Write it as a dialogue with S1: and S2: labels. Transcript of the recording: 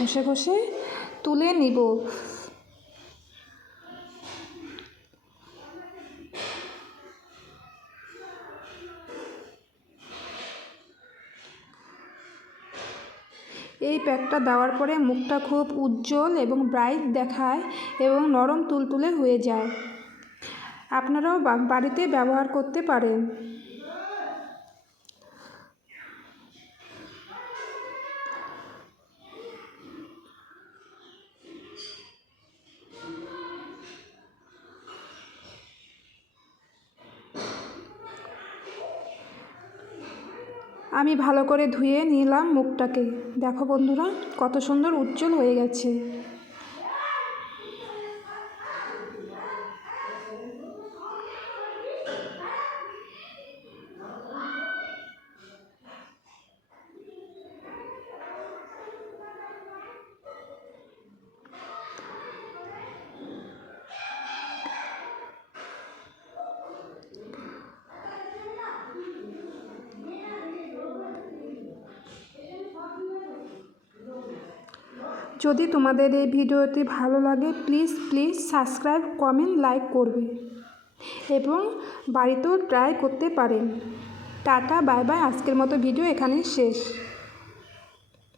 S1: ঘষে ঘষে তুলে নিব। এই প্যাকটা দেওয়ার পরে মুখটা খুব উজ্জ্বল এবং ব্রাইট দেখায় এবং নরম তুলতুলে হয়ে যায়। আপনারাও বাড়িতে ব্যবহার করতে পারেন। আমি ভালো করে ধুয়ে নিলাম মুখটাকে। দেখো বন্ধুরা কত সুন্দর উজ্জ্বল হয়ে গেছে। যদি তোমাদের এই ভিডিওটি ভালো লাগে please please subscribe comment like করবে এবং বাড়িতেও ট্রাই করতে পারেন। টাটা বাই বাই আজকের মতো ভিডিও এখানেই শেষ।